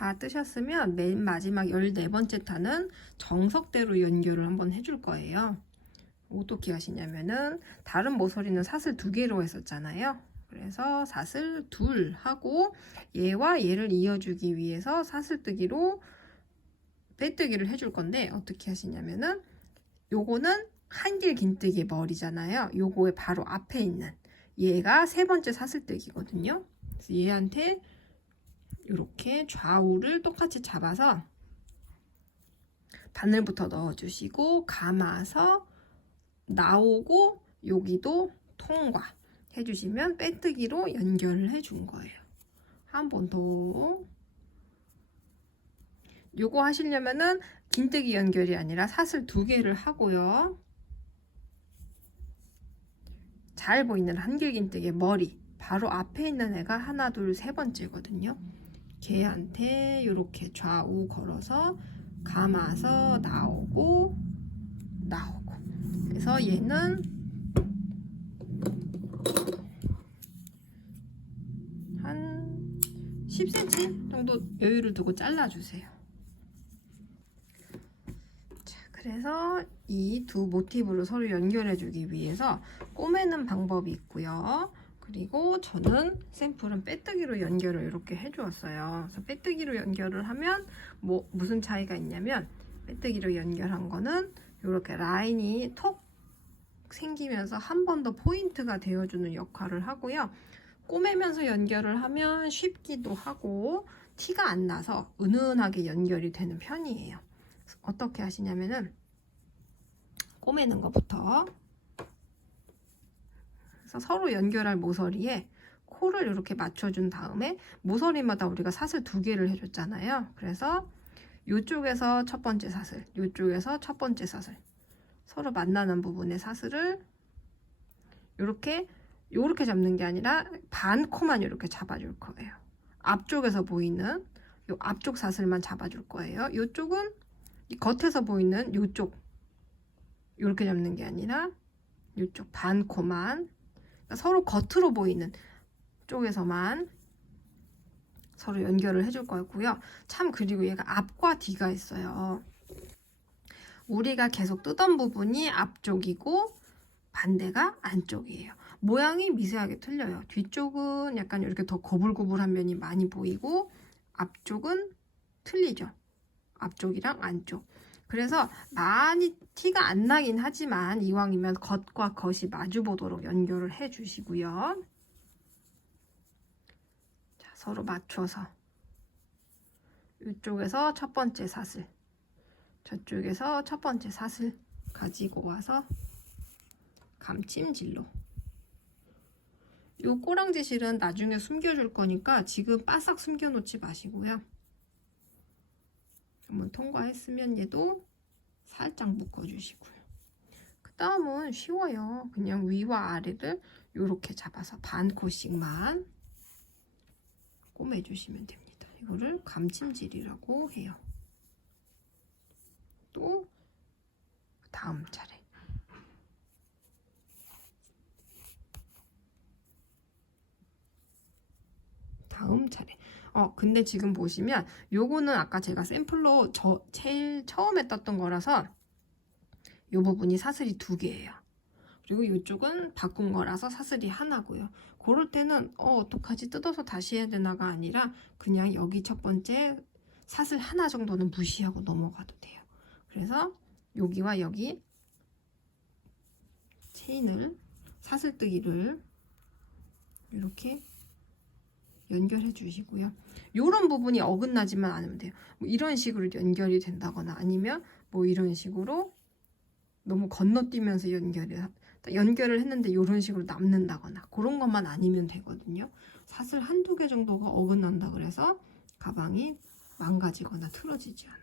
다 뜨셨으면 맨 마지막 14번째 탄은 정석대로 연결을 한번 해줄 거예요. 어떻게 하시냐면은 다른 모서리는 사슬 2개로 했었잖아요. 그래서 사슬 둘 하고 얘와 얘를 이어주기 위해서 사슬뜨기로 빼뜨기를 해줄 건데 어떻게 하시냐면은 요거는 한길 긴뜨기 머리잖아요. 요거의 바로 앞에 있는 얘가 3번째 사슬뜨기거든요. 그래서 얘한테 이렇게 좌우를 똑같이 잡아서 바늘부터 넣어주시고 감아서 나오고 여기도 통과 해주시면 빼뜨기로 연결을 해준 거예요. 한 번 더. 요거 하시려면은 긴뜨기 연결이 아니라 사슬 2개를 하고요. 잘 보이는 한길 긴뜨기 머리 바로 앞에 있는 애가 하나 둘 세 번째거든요. 걔한테 이렇게 좌우 걸어서 감아서 나오고 그래서 얘는 한 10cm 정도 여유를 두고 잘라주세요. 자, 그래서 이 두 모티브를 서로 연결해주기 위해서 꼬매는 방법이 있고요. 그리고 저는 샘플은 빼뜨기로 연결을 이렇게 해주었어요. 그래서 빼뜨기로 연결을 하면 무슨 차이가 있냐면 빼뜨기로 연결한 거는 이렇게 라인이 톡 생기면서 한 번 더 포인트가 되어주는 역할을 하고요. 꼬매면서 연결을 하면 쉽기도 하고 티가 안 나서 은은하게 연결이 되는 편이에요. 어떻게 하시냐면은 꼬매는 것부터 그래서 서로 연결할 모서리에 코를 이렇게 맞춰준 다음에 모서리마다 우리가 사슬 2개를 해줬잖아요. 그래서 이쪽에서 첫 번째 사슬, 이쪽에서 첫 번째 사슬 서로 만나는 부분의 사슬을 이렇게 잡는 게 아니라 반 코만 이렇게 잡아줄 거예요. 앞쪽에서 보이는 이 앞쪽 사슬만 잡아줄 거예요. 이쪽은 겉에서 보이는 이쪽 이렇게 잡는 게 아니라 이쪽 반 코만 그러니까 서로 겉으로 보이는 쪽에서만 서로 연결을 해줄 거고요. 참 그리고 얘가 앞과 뒤가 있어요. 우리가 계속 뜨던 부분이 앞쪽이고 반대가 안쪽이에요. 모양이 미세하게 틀려요. 뒤쪽은 약간 이렇게 더 고불고불한 면이 많이 보이고 앞쪽은 틀리죠. 앞쪽이랑 안쪽. 그래서 많이 티가 안 나긴 하지만 이왕이면 겉과 겉이 마주 보도록 연결을 해 주시고요. 자, 서로 맞춰서 이쪽에서 첫 번째 사슬, 저쪽에서 첫 번째 사슬 가지고 와서 감침질로 이 꼬랑지 실은 나중에 숨겨줄 거니까 지금 바싹 숨겨놓지 마시고요. 한번 통과했으면 얘도 살짝 묶어주시고요. 그 다음은 쉬워요. 그냥 위와 아래를 이렇게 잡아서 반 코씩만 꼬매주시면 됩니다. 이거를 감침질이라고 해요. 또 다음 차례. 근데 지금 보시면 요거는 아까 제가 샘플로 제일 처음에 떴던 거라서 요 부분이 사슬이 2개예요. 그리고 이쪽은 바꾼 거라서 사슬이 하나고요. 그럴 때는 어떡하지 뜯어서 다시 해야 되나가 아니라 그냥 여기 첫 번째 사슬 하나 정도는 무시하고 넘어가도 돼요. 그래서 여기와 여기 체인을 사슬뜨기를 이렇게 연결해 주시고요. 이런 부분이 어긋나지만 않으면 돼요. 이런 식으로 연결이 된다거나 아니면 이런 식으로 너무 건너뛰면서 연결을 했는데 이런 식으로 남는다거나 그런 것만 아니면 되거든요. 사슬 한두 개 정도가 어긋난다 그래서 가방이 망가지거나 틀어지지 않아요.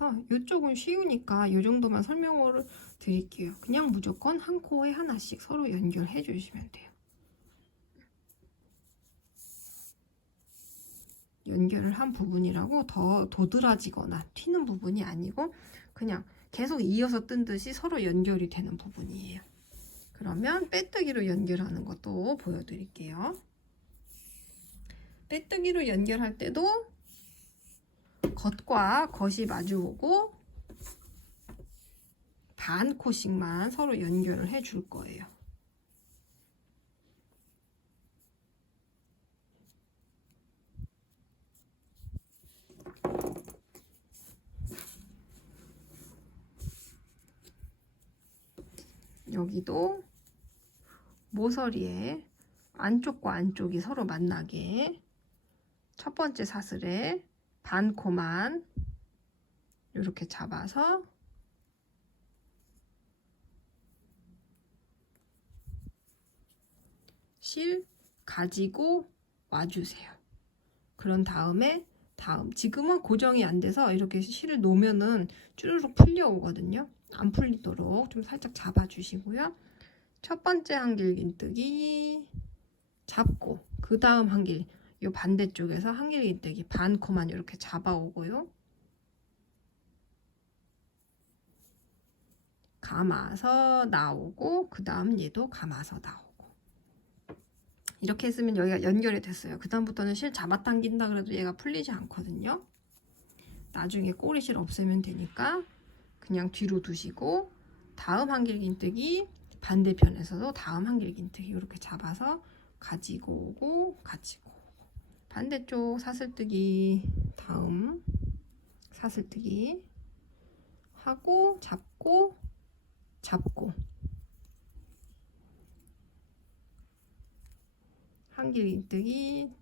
그래서 이쪽은 쉬우니까 이 정도만 설명을 드릴게요. 그냥 무조건 한 코에 하나씩 서로 연결해 주시면 돼요. 연결을 한 부분이라고 더 도드라지거나 튀는 부분이 아니고 그냥 계속 이어서 뜬 듯이 서로 연결이 되는 부분이에요. 그러면 빼뜨기로 연결하는 것도 보여드릴게요. 빼뜨기로 연결할 때도 겉과 겉이 마주오고 반 코씩만 서로 연결을 해 줄 거예요. 여기도 모서리에 안쪽과 안쪽이 서로 만나게 첫 번째 사슬에 반 코만 이렇게 잡아서 실 가지고 와주세요. 그런 다음에 지금은 고정이 안 돼서 이렇게 실을 놓으면은 쭈르륵 풀려오거든요. 안 풀리도록 좀 살짝 잡아주시고요. 첫 번째 한길긴뜨기 잡고 그 다음 한길 이 반대쪽에서 한길긴뜨기 반 코만 이렇게 잡아오고요. 감아서 나오고 그 다음 얘도 감아서 나오고 이렇게 했으면 여기가 연결이 됐어요. 그 다음부터는 실 잡아당긴다 그래도 얘가 풀리지 않거든요. 나중에 꼬리실 없애면 되니까 그냥 뒤로 두시고 다음 한길긴뜨기 반대편에서도 다음 한길긴뜨기 이렇게 잡아서 가지고 오고 반대쪽 사슬뜨기 다음 사슬뜨기 하고 잡고 한길긴뜨기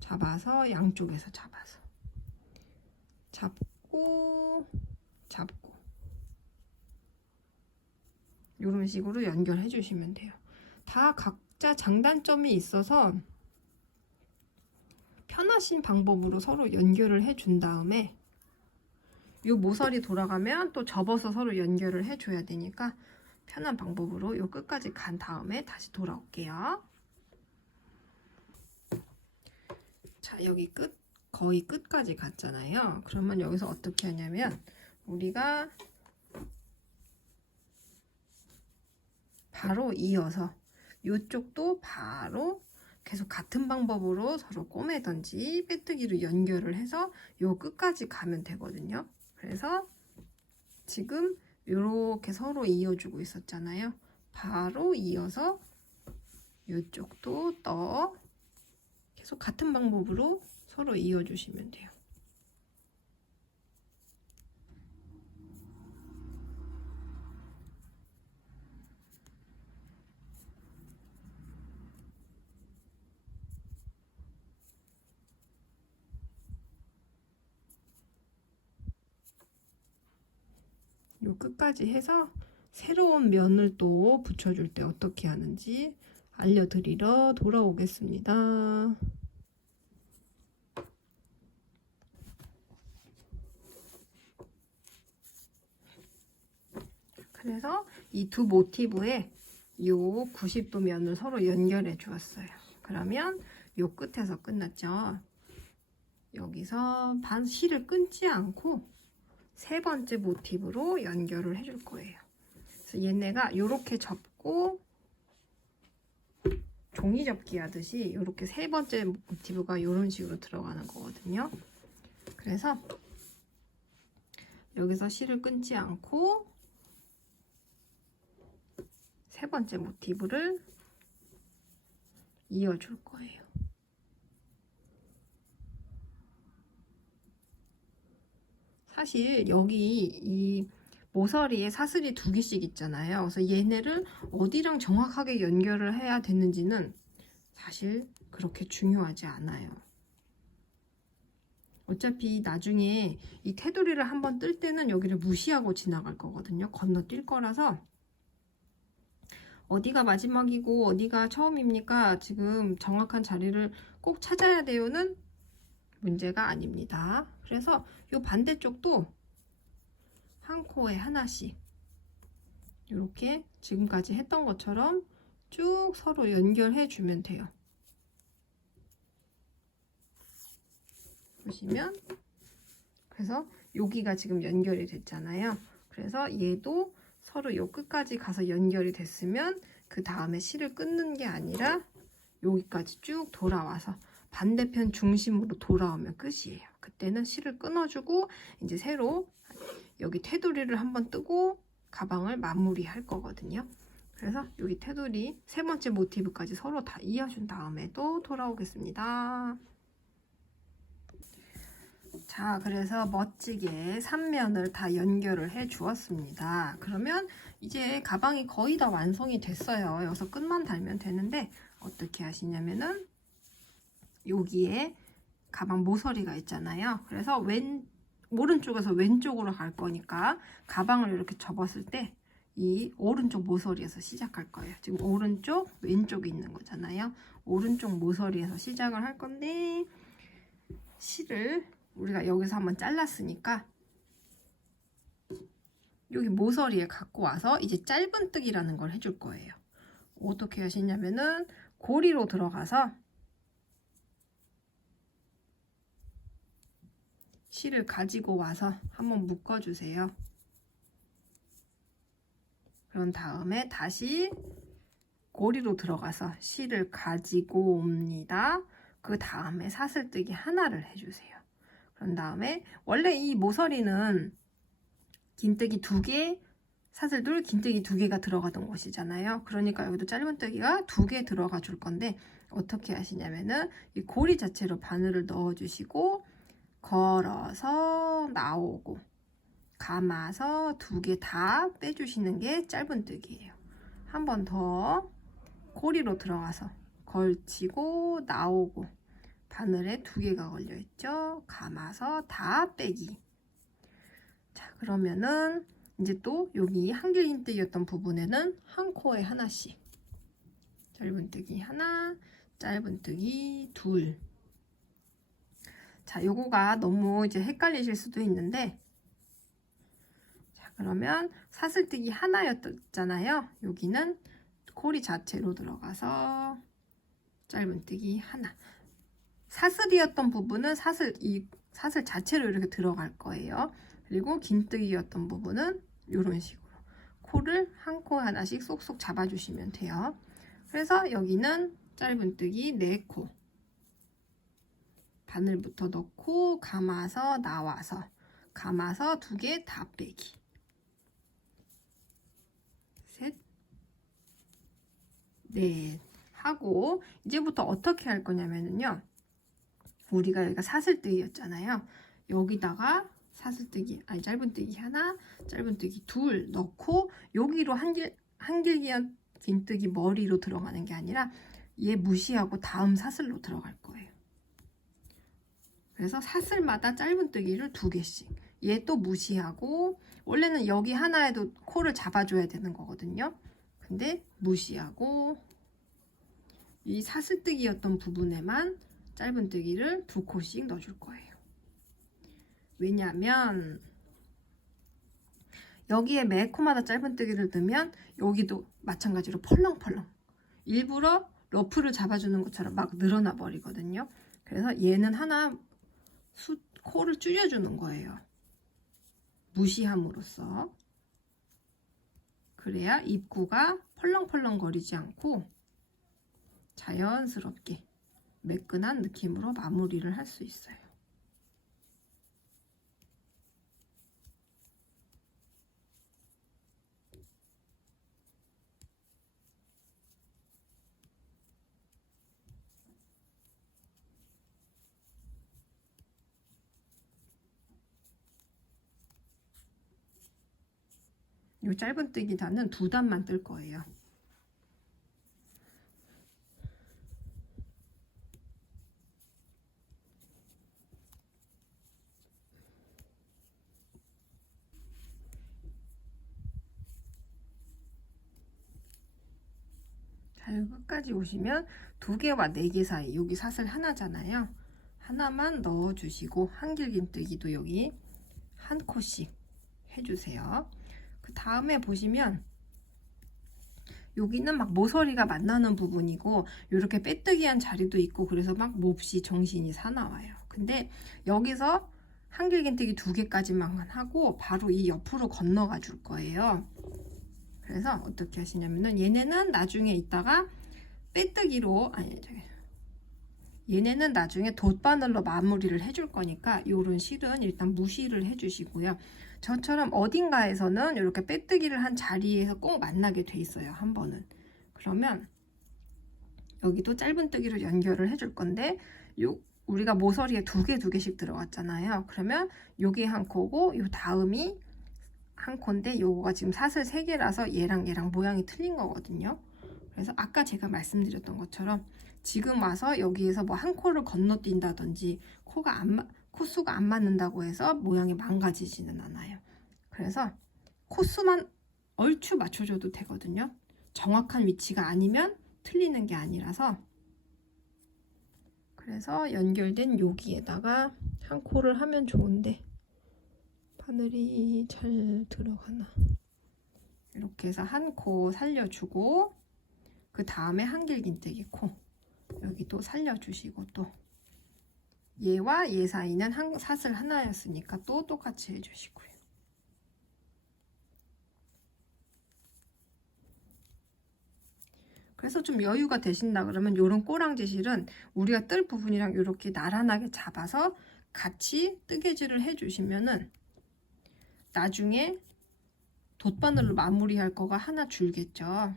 잡아서 양쪽에서 잡고 이런 식으로 연결해 주시면 돼요. 다 각자 장단점이 있어서 편하신 방법으로 서로 연결을 해 준 다음에 이 모서리 돌아가면 또 접어서 서로 연결을 해 줘야 되니까 편한 방법으로 이 끝까지 간 다음에 다시 돌아올게요. 자, 여기 거의 끝까지 갔잖아요. 그러면 여기서 어떻게 하냐면 우리가 바로 이어서 이쪽도 바로 계속 같은 방법으로 서로 꼬매든지 빼뜨기로 연결을 해서 요 끝까지 가면 되거든요. 그래서 지금 이렇게 서로 이어주고 있었잖아요. 바로 이어서 이쪽도 계속 같은 방법으로 서로 이어주시면 돼요. 요 끝까지 해서 새로운 면을 또 붙여줄 때 어떻게 하는지 알려드리러 돌아오겠습니다. 그래서 이 두 모티브에 요 90도 면을 서로 연결해 주었어요. 그러면 요 끝에서 끝났죠. 여기서 실을 끊지 않고 세 번째 모티브로 연결을 해줄 거예요. 그래서 얘네가 이렇게 접고 종이 접기 하듯이 이렇게 세 번째 모티브가 이런 식으로 들어가는 거거든요. 그래서 여기서 실을 끊지 않고 세 번째 모티브를 이어줄 거예요. 사실 여기 이 모서리에 사슬이 2개씩 있잖아요. 그래서 얘네를 어디랑 정확하게 연결을 해야 되는지는 사실 그렇게 중요하지 않아요. 어차피 나중에 이 테두리를 한번 뜰 때는 여기를 무시하고 지나갈 거거든요. 건너뛸 거라서 어디가 마지막이고 어디가 처음입니까? 지금 정확한 자리를 꼭 찾아야 돼요는 문제가 아닙니다. 그래서 이 반대쪽도 한 코에 하나씩 이렇게 지금까지 했던 것처럼 쭉 서로 연결해 주면 돼요. 보시면 그래서 여기가 지금 연결이 됐잖아요. 그래서 얘도 서로 요 끝까지 가서 연결이 됐으면 그 다음에 실을 끊는 게 아니라 여기까지 쭉 돌아와서 반대편 중심으로 돌아오면 끝이에요. 그때는 실을 끊어주고 이제 새로 여기 테두리를 한번 뜨고 가방을 마무리할 거거든요. 그래서 여기 테두리 세 번째 모티브까지 서로 다 이어준 다음에 또 돌아오겠습니다. 자, 그래서 멋지게 3면을 다 연결을 해 주었습니다. 그러면 이제 가방이 거의 다 완성이 됐어요. 여기서 끝만 달면 되는데 어떻게 하시냐면은 여기에 가방 모서리가 있잖아요. 그래서 오른쪽에서 왼쪽으로 갈 거니까 가방을 이렇게 접었을 때 이 오른쪽 모서리에서 시작할 거예요. 지금 오른쪽, 왼쪽이 있는 거잖아요. 오른쪽 모서리에서 시작을 할 건데 실을 우리가 여기서 한번 잘랐으니까 여기 모서리에 갖고 와서 이제 짧은뜨기라는 걸 해줄 거예요. 어떻게 하시냐면은 고리로 들어가서 실을 가지고 와서 한번 묶어주세요. 그런 다음에 다시 고리로 들어가서 실을 가지고 옵니다. 그 다음에 사슬뜨기 하나를 해주세요. 그런 다음에 원래 이 모서리는 긴뜨기 2개, 사슬둘, 긴뜨기 2개가 들어가던 곳이잖아요. 그러니까 여기도 짧은뜨기가 2개 들어가 줄 건데 어떻게 하시냐면은 이 고리 자체로 바늘을 넣어주시고 걸어서 나오고 감아서 2개 다 빼주시는 게 짧은뜨기예요. 한 번 더 고리로 들어가서 걸치고 나오고 바늘에 2개가 걸려 있죠. 감아서 다 빼기. 자, 그러면은 이제 또 여기 한길 긴뜨기였던 부분에는 한 코에 하나씩 짧은뜨기 하나, 짧은뜨기 둘. 자, 요거가 너무 이제 헷갈리실 수도 있는데, 자, 그러면 사슬뜨기 하나였잖아요. 여기는 고리 자체로 들어가서 짧은뜨기 하나. 사슬이었던 부분은 이 사슬 자체로 이렇게 들어갈 거예요. 그리고 긴뜨기였던 부분은 이런 식으로 코를 한 코 하나씩 쏙쏙 잡아주시면 돼요. 그래서 여기는 짧은뜨기 4코. 바늘부터 넣고 감아서 나와서 감아서 2개 다 빼기. 셋, 넷 하고 이제부터 어떻게 할 거냐면요. 우리가 여기가 사슬뜨기였잖아요. 여기다가 사슬뜨기, 아니 짧은뜨기 하나, 짧은뜨기 둘 넣고 여기로 한길기한 긴뜨기 머리로 들어가는 게 아니라 얘 무시하고 다음 사슬로 들어갈 거예요. 그래서 사슬마다 짧은뜨기를 2개씩. 얘 또 무시하고 원래는 여기 하나에도 코를 잡아줘야 되는 거거든요. 근데 무시하고 이 사슬뜨기였던 부분에만 짧은뜨기를 2코씩 넣어줄 거예요. 왜냐하면 여기에 매 코마다 짧은뜨기를 넣으면 여기도 마찬가지로 펄렁펄렁 일부러 러프를 잡아주는 것처럼 막 늘어나 버리거든요. 그래서 얘는 하나 코를 줄여주는 거예요. 무시함으로써. 그래야 입구가 펄렁펄렁 거리지 않고 자연스럽게 매끈한 느낌으로 마무리를 할 수 있어요. 이 짧은뜨기 단은 2단만 뜰 거예요. 자, 끝까지 오시면 2개와 4개 사이 여기 사슬 하나잖아요. 하나만 넣어주시고 한길긴뜨기도 여기 한 코씩 해주세요. 그 다음에 보시면 여기는 막 모서리가 만나는 부분이고 이렇게 빼뜨기한 자리도 있고 그래서 막 몹시 정신이 사나워요. 근데 여기서 한길긴뜨기 2개까지만 하고 바로 이 옆으로 건너가 줄 거예요. 그래서 어떻게 하시냐면은 얘네는 나중에 있다가 빼뜨기로 얘네는 나중에 돗바늘로 마무리를 해줄 거니까 요런 실은 일단 무시를 해주시고요. 저처럼 어딘가에서는 이렇게 빼뜨기를 한 자리에서 꼭 만나게 돼 있어요. 한 번은. 그러면 여기도 짧은뜨기로 연결을 해줄 건데 우리가 모서리에 두 개씩 들어갔잖아요. 그러면 요게 한 코고 요 다음이 한 코인데 요거가 지금 사슬 3개라서 얘랑 모양이 틀린 거거든요. 그래서 아까 제가 말씀드렸던 것처럼 지금 와서 여기에서 뭐 한 코를 건너뛴다든지 코수가 안 맞는다고 해서 모양이 망가지지는 않아요. 그래서 코수만 얼추 맞춰줘도 되거든요. 정확한 위치가 아니면 틀리는 게 아니라서. 그래서 연결된 여기에다가 한 코를 하면 좋은데 바늘이 잘 들어가나. 이렇게 해서 한 코 살려주고 그 다음에 한길긴뜨기 코 여기도 살려주시고, 또 얘와 얘 사이는 사슬 하나였으니까 또 똑같이 해주시고요. 그래서 좀 여유가 되신다 그러면 이런 꼬랑지 실은 우리가 뜰 부분이랑 이렇게 나란하게 잡아서 같이 뜨개질을 해주시면은 나중에 돗바늘로 마무리할 거가 하나 줄겠죠.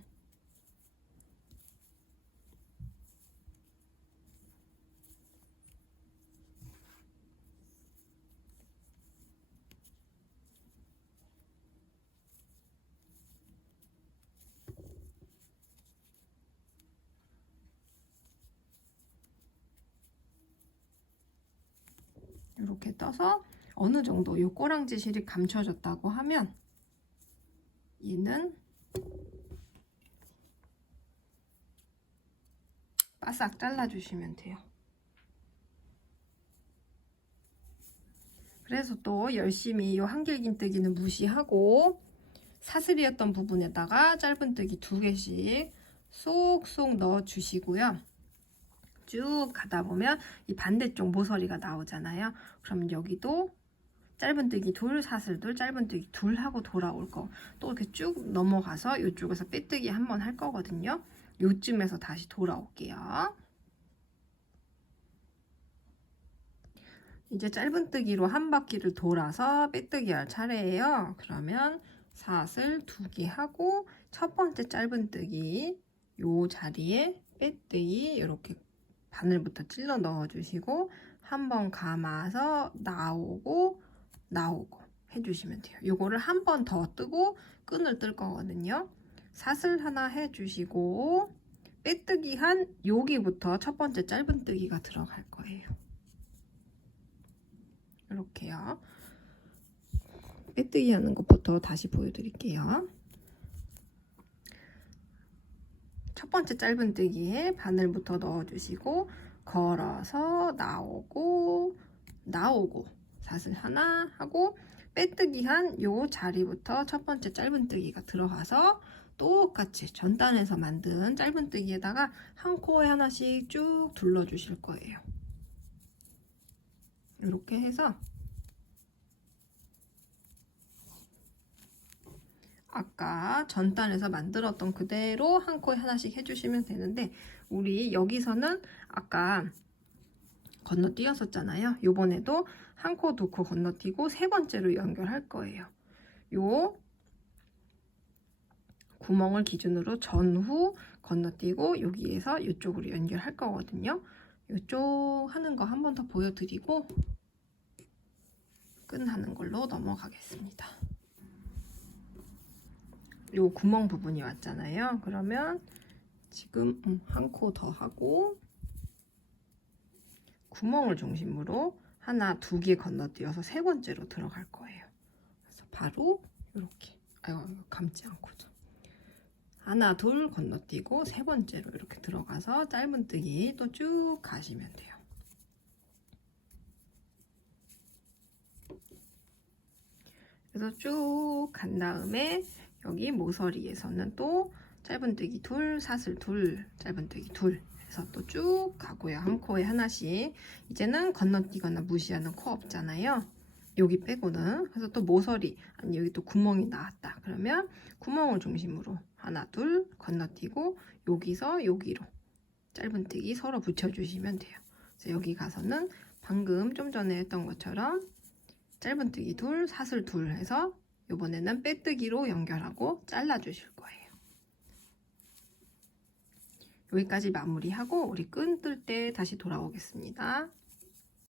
이렇게 떠서 어느 정도 이 꼬랑지 실이 감춰졌다고 하면 얘는 바싹 잘라주시면 돼요. 그래서 또 열심히 이 한길긴뜨기는 무시하고 사슬이었던 부분에다가 짧은뜨기 2개씩 쏙쏙 넣어 주시고요. 쭉 가다 보면 이 반대쪽 모서리가 나오잖아요. 그럼 여기도 짧은뜨기 2, 사슬 2, 짧은뜨기 2 하고 돌아올 거. 또 이렇게 쭉 넘어가서 이쪽에서 빼뜨기 한번 할 거거든요. 요쯤에서 다시 돌아올게요. 이제 짧은뜨기로 한 바퀴를 돌아서 빼뜨기 할 차례예요. 그러면 사슬 2개 하고 첫 번째 짧은뜨기 요 자리에 빼뜨기 이렇게 바늘부터 찔러 넣어주시고 한번 감아서 나오고 해주시면 돼요. 요거를 한 번 더 뜨고 끈을 뜰 거거든요. 사슬 하나 해주시고 빼뜨기 한 여기부터 첫 번째 짧은뜨기가 들어갈 거예요. 이렇게요. 빼뜨기 하는 것부터 다시 보여드릴게요. 첫 번째 짧은뜨기에 바늘부터 넣어주시고 걸어서 나오고 사슬 하나 하고 빼뜨기 한 요 자리부터 첫 번째 짧은뜨기가 들어가서 똑같이 전단에서 만든 짧은뜨기에다가 한 코에 하나씩 쭉 둘러 주실 거예요. 이렇게 해서 아까 전단에서 만들었던 그대로 한 코에 하나씩 해주시면 되는데 우리 여기서는 아까 건너뛰었었잖아요. 요번에도 한 코, 2코 건너뛰고 세 번째로 연결할 거예요. 요 구멍을 기준으로 전후 건너뛰고 여기에서 이쪽으로 연결할 거거든요. 이쪽 하는 거 한 번 더 보여드리고 끈 하는 걸로 넘어가겠습니다. 요 구멍 부분이 왔잖아요. 그러면 지금 한 코 더 하고 구멍을 중심으로 하나, 2개 건너뛰어서 세 번째로 들어갈 거예요. 그래서 바로 이렇게 감지 않고죠. 하나, 둘 건너뛰고 세 번째로 이렇게 들어가서 짧은뜨기 또 쭉 가시면 돼요. 그래서 쭉 간 다음에 여기 모서리에서는 또 짧은뜨기 2, 사슬 2, 짧은뜨기 2 해서 또 쭉 가고요. 한 코에 하나씩. 이제는 건너뛰거나 무시하는 코 없잖아요. 여기 빼고는. 그래서 또 모서리, 아니 여기 또 구멍이 나왔다. 그러면 구멍을 중심으로 하나, 둘 건너뛰고 여기서 여기로 짧은뜨기 서로 붙여주시면 돼요. 그래서 여기 가서는 방금 좀 전에 했던 것처럼 짧은뜨기 둘, 사슬 둘 해서 이번에는 빼뜨기로 연결하고 잘라주실 거예요. 여기까지 마무리하고 우리 끈 뜰 때 다시 돌아오겠습니다.